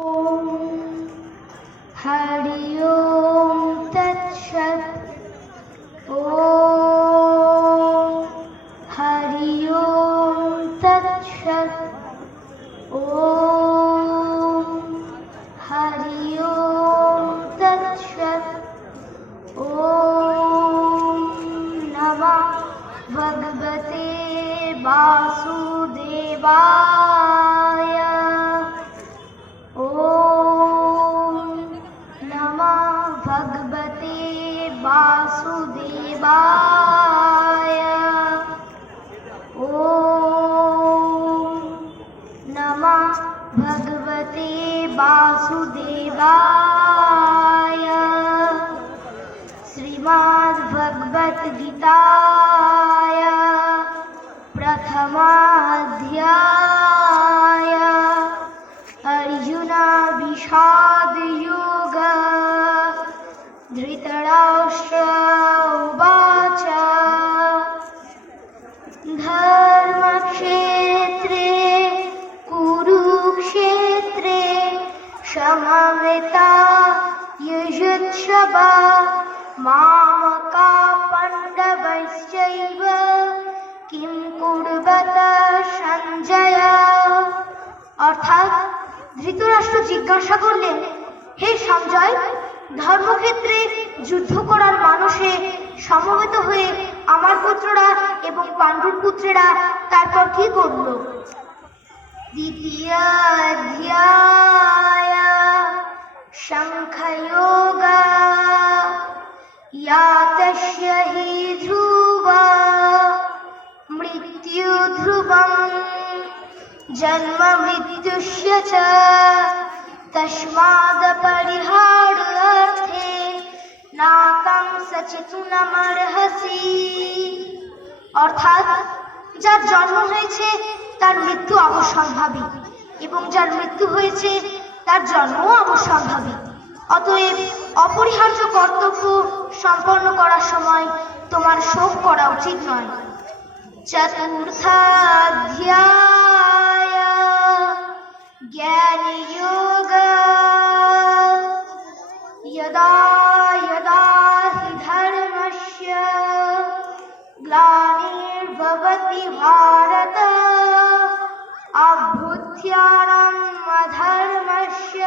ओम हरि ओम तत्सत्। ओम हरि ओम तत्सत्। ओम हरि ओम तत्सत्। ओम नमः भगवते वासुदेवाय। भगवते वासुदेवाय। ओम नमः भगवते वासुदेवाय। श्रीमद् भगवत गीताय प्रथमाध्याय। अर्जुन विषाद योग। धृतराष्ट्र उवाच धर्मक्षेत्रे कुरुक्षेत्रे समवेता युयुत्सव मामका पाण्डवैश्चैव किं कुर्वत সঞ্জয়। অর্থাৎ ধৃতরাষ্ট্র জিজ্ঞাসা করলেন, হে সঞ্জয়, ধর্মক্ষেত্রে যুদ্ধ করার মানসে সমবেত হয়ে আমার পুত্ররা এবং পাণ্ডুর পুত্রেরা তারপর কি করল? দ্বিতীয় অধ্যায় শঙ্খযোগ। ইয়াতস্য হি ধ্রুব মৃত্যু ধ্রুবম জন্ম মৃত্যুস্য চ তস্মাদ পরিহারার্থে নাতং সচেতনমর্হসি। অর্থাৎ যার জন্ম হয়েছে তার মৃত্যু অবশ্যম্ভাবী এবং যার মৃত্যু হয়েছে তার জন্মও অবশ্যম্ভাবী। অতএব অপরিহার্য কর্তব্য সম্পন্ন করার সময় তোমার শোক করা উচিত নয়। চতুর্থ অধ্যায় জ্ঞানযোগ। यदा यदा हि धर्मस्य ग्लानिर्भवति भारत अभ्युत्थानम् अधर्मस्य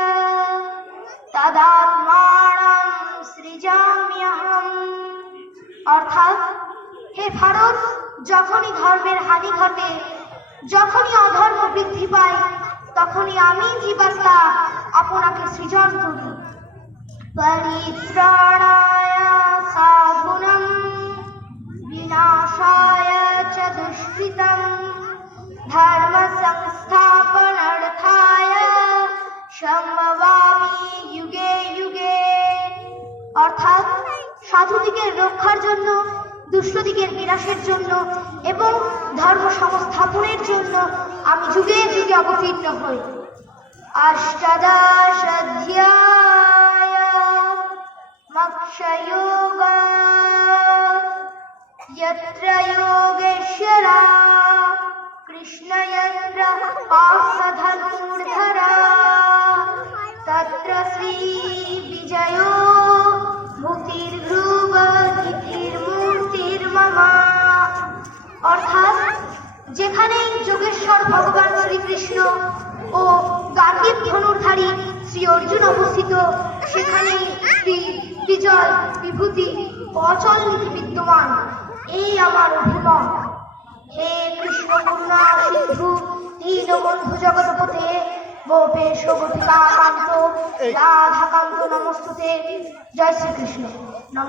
तदात्मानं सृजाम्यहम्। অর্থাৎ হে ভারত, যখনই ধর্মের হানি ঘটে, যখনই অধর্ম বৃদ্ধি পায়, তখনই আমি জীবাত্মা আপনাকে সৃজন করি। परित्राणाय साधूनां विनाशाय च दुष्कृतं धर्म संस्थापनार्थाय সম্ভবামি যুগে যুগে। অর্থাৎ সাধুদিগের রক্ষার জন্য, দুষ্টদিগের বিনাশের জন্য এবং ধর্ম সংস্থাপনের জন্য আমি যুগে যুগে অবতীর্ণ হই। অষ্টাদশ অধ্যায় মোক্ষযোগ। यत्र योगेश्वरा कृष्ण यत्र पार्षधनुर्धरा तत्र श्री विजयो भूतिर्ध्रुव तिथिर्मूर्तिर्मम। অর্থাৎ যেখানেই যোগেশ্বর ভগবান শ্রীকৃষ্ণ ও গান্ডীব ধনুর্ধারী শ্রী অর্জুন অবস্থিত, সেখানেই শ্রী বিজয় বিভূতি ও অচল নীতি বিদ্যমান। এই আমার অভিমত। হে কৃষ্ণ করুণা সিন্ধু দীনবন্ধু জগৎপতে গোপেশ গোপিকাকান্ত রাধাকান্ত নমস্তুতে। জয় শ্রীকৃষ্ণ। নমস্কার।